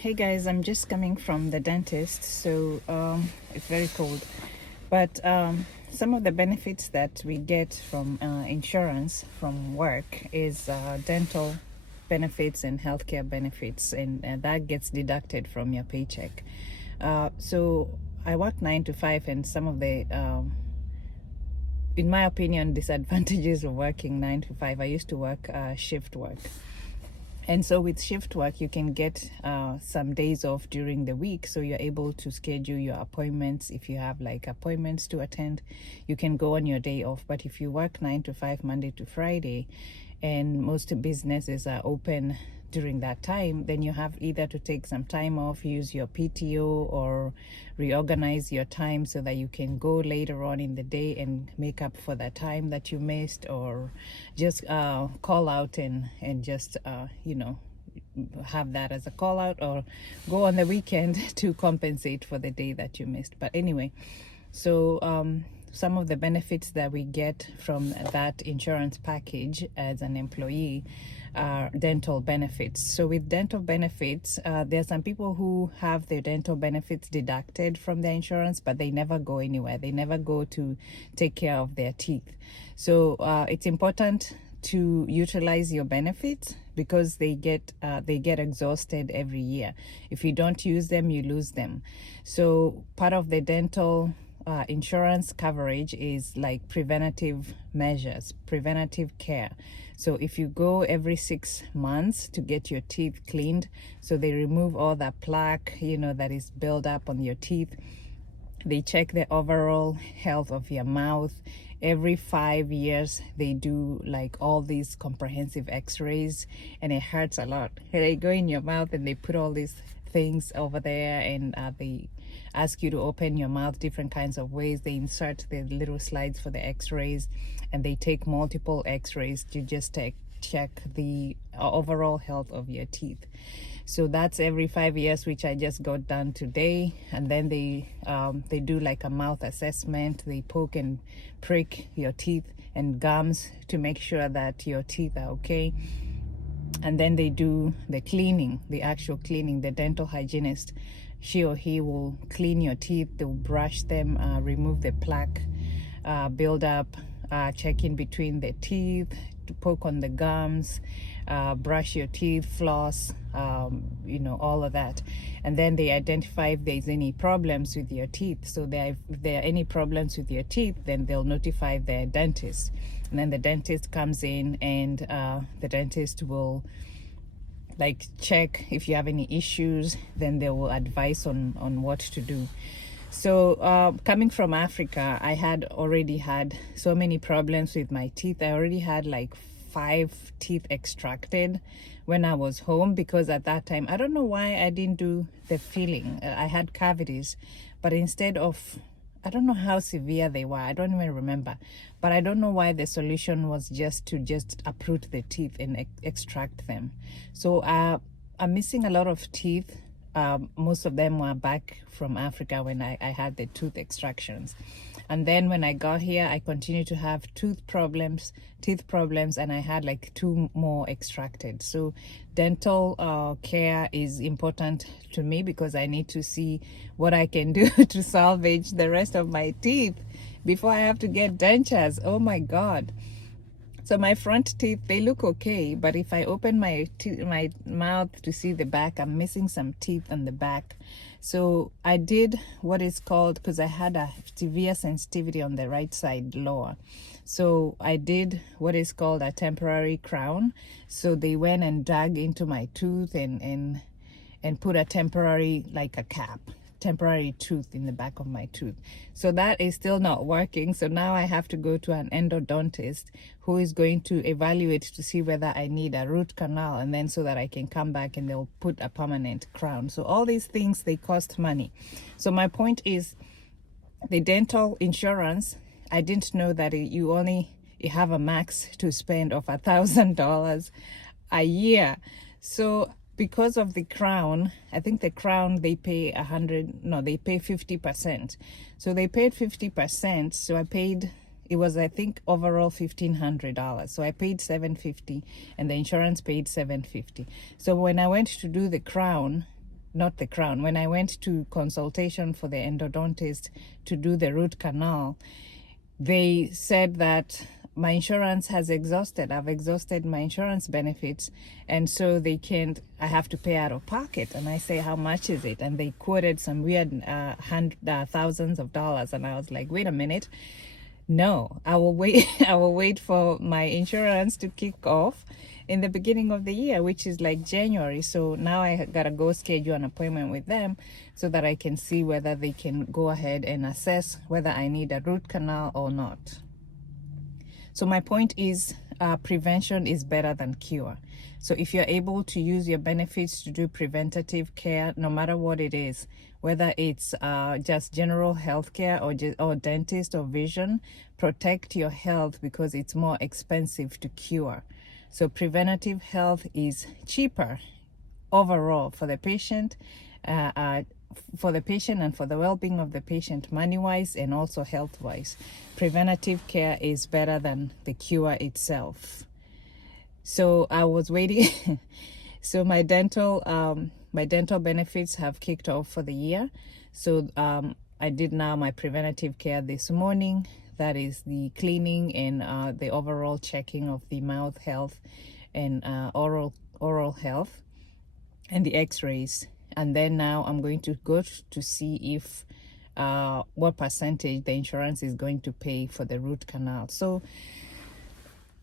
Hey guys, I'm just coming from the dentist, so it's very cold. But some of the benefits that we get from insurance from work is dental benefits and healthcare benefits, and that gets deducted from your paycheck. So I work 9 to 5, and some of the in my opinion, disadvantages of working 9 to 5. I used to work shift work. And so with shift work, you can get some days off during the week. So you're able to schedule your appointments. If you have like appointments to attend, you can go on your day off. But if you work 9 to 5, Monday to Friday, and most businesses are open during that time, then you have either to take some time off, use your PTO, or reorganize your time so that you can go later on in the day and make up for the time that you missed, or just call out and just have that as a call out, or go on the weekend to compensate for the day that you missed. But anyway, so some of the benefits that we get from that insurance package as an employee are dental benefits. So with dental benefits, there are some people who have their dental benefits deducted from their insurance, but they never go anywhere. They never go to take care of their teeth. So it's important to utilize your benefits because they get exhausted every year. If you don't use them, you lose them. So part of the dental insurance coverage is like preventative measures, preventative care. So if you go every 6 months to get your teeth cleaned, so they remove all that plaque, that is built up on your teeth. They check the overall health of your mouth. Every 5 years, they do like all these comprehensive x-rays, and it hurts a lot. They go in your mouth and they put all these things over there, and they ask you to open your mouth different kinds of ways. They insert the little slides for the x-rays, and they take multiple x-rays to just check the overall health of your teeth. So that's every 5 years, which I just got done today. And then they do like a mouth assessment. They poke and prick your teeth and gums to make sure that your teeth are okay. And then they do the cleaning, the actual cleaning. The dental hygienist, she or he will clean your teeth. They'll brush them, remove the plaque buildup, check in between the teeth, to poke on the gums, brush your teeth, floss, all of that. And then they identify if there's any problems with your teeth. So if there are any problems with your teeth, then they'll notify the dentist. And then the dentist comes in, and the dentist will like check if you have any issues. Then they will advise on what to do. So coming from Africa, I had already had so many problems with my teeth. I already had like 5 teeth extracted when I was home, because at that time, I don't know why I didn't do the filling. I had cavities, but instead of, I don't know how severe they were. I don't even remember, but I don't know why the solution was just to uproot the teeth and extract them. So I'm missing a lot of teeth. Most of them were back from Africa when I had the tooth extractions. And then when I got here, I continued to have teeth problems, and I had like 2 more extracted. So dental care is important to me because I need to see what I can do to salvage the rest of my teeth before I have to get dentures. Oh my God. So my front teeth, they look okay, but if I open my mouth to see the back, I'm missing some teeth on the back. So I did what is called, because I had a severe sensitivity on the right side lower. So I did what is called a temporary crown. So they went and dug into my tooth and put a temporary, like a cap, temporary tooth in the back of my tooth. So that is still not working. So now I have to go to an endodontist who is going to evaluate to see whether I need a root canal, and then so that I can come back and they'll put a permanent crown. So all these things, they cost money. So my point is, the dental insurance, I didn't know that you have a max to spend of $1,000 a year. So because of the crown, I think the crown, they pay 50%. So they paid 50%. So I paid, it was, I think, overall $1,500. So I paid $750, and the insurance paid $750. So when I went to do the crown, not the crown. When I went to consultation for the endodontist to do the root canal, they said that my insurance has exhausted. I've exhausted my insurance benefits, and so I have to pay out of pocket. And I say, how much is it? And they quoted some weird thousands of dollars. And I was like, wait a minute. No, I will wait. I will wait for my insurance to kick off in the beginning of the year, which is like January. So now I gotta go schedule an appointment with them so that I can see whether they can go ahead and assess whether I need a root canal or not. So my point is, prevention is better than cure. So if you're able to use your benefits to do preventative care, no matter what it is, whether it's just general health care or dentist or vision, protect your health because it's more expensive to cure. So preventative health is cheaper overall for the patient, and for the well-being of the patient, money-wise and also health-wise. Preventative care is better than the cure itself. So I was waiting. So my dental benefits have kicked off for the year. So I did now my preventative care this morning. That is the cleaning and the overall checking of the mouth health and oral health and the x-rays. And then now I'm going to go to see if what percentage the insurance is going to pay for the root canal. So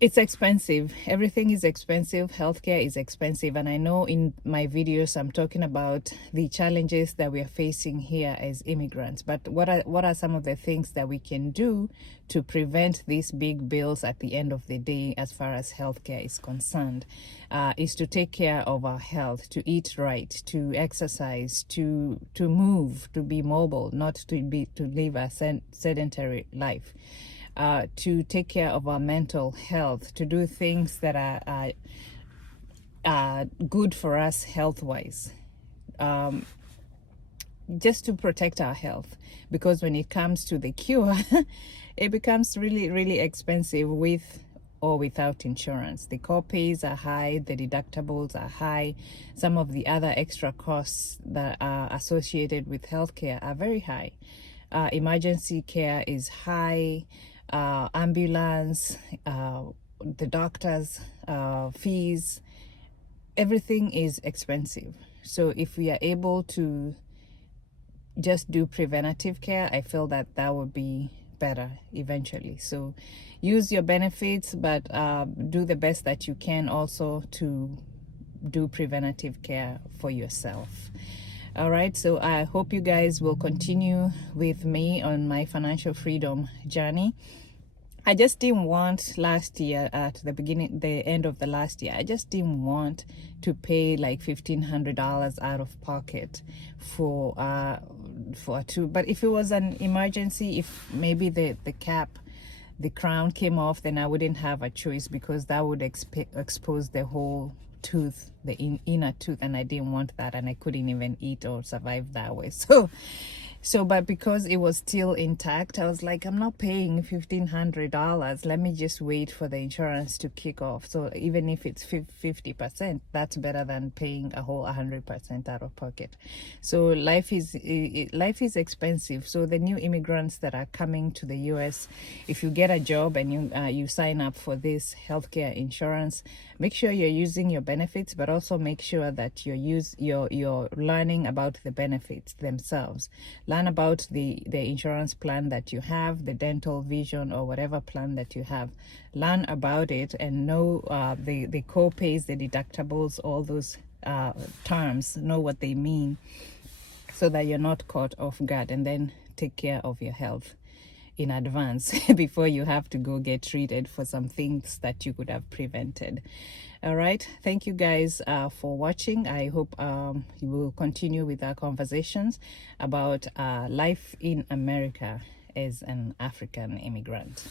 it's expensive. Everything is expensive. Healthcare is expensive. And I know in my videos I'm talking about the challenges that we are facing here as immigrants. But what are some of the things that we can do to prevent these big bills at the end of the day as far as healthcare is concerned? Is to take care of our health, to eat right, to exercise, to move, to be mobile, not to live a sedentary life. To take care of our mental health, to do things that are good for us health-wise, just to protect our health. Because when it comes to the cure, it becomes really, really expensive with or without insurance. The co-pays are high, the deductibles are high. Some of the other extra costs that are associated with healthcare are very high. Emergency care is high. Ambulance, the doctors' fees, everything is expensive. So if we are able to just do preventative care, I feel that would be better eventually. So use your benefits, but do the best that you can also to do preventative care for yourself. All right, so I hope you guys will continue with me on my financial freedom journey. I just didn't want last year, at the end of the last year, I just didn't want to pay like $1,500 out of pocket for two. But if it was an emergency, if maybe the crown came off, then I wouldn't have a choice, because that would expose the whole tooth, the inner tooth, and I didn't want that, and I couldn't even eat or survive that way. But because it was still intact, I was like, I'm not paying $1,500. Let me just wait for the insurance to kick off. So even if it's 50%, that's better than paying a whole 100% out of pocket. So life is expensive. So the new immigrants that are coming to the U.S., if you get a job and you sign up for this healthcare insurance, make sure you're using your benefits, but also make sure that you're learning about the benefits themselves. Learn about the insurance plan that you have, the dental, vision, or whatever plan that you have. Learn about it and know the co-pays, the deductibles, all those terms, know what they mean, so that you're not caught off guard, and then take care of your health in advance before you have to go get treated for some things that you could have prevented. All right, thank you guys for watching. I hope you will continue with our conversations about life in America as an African immigrant.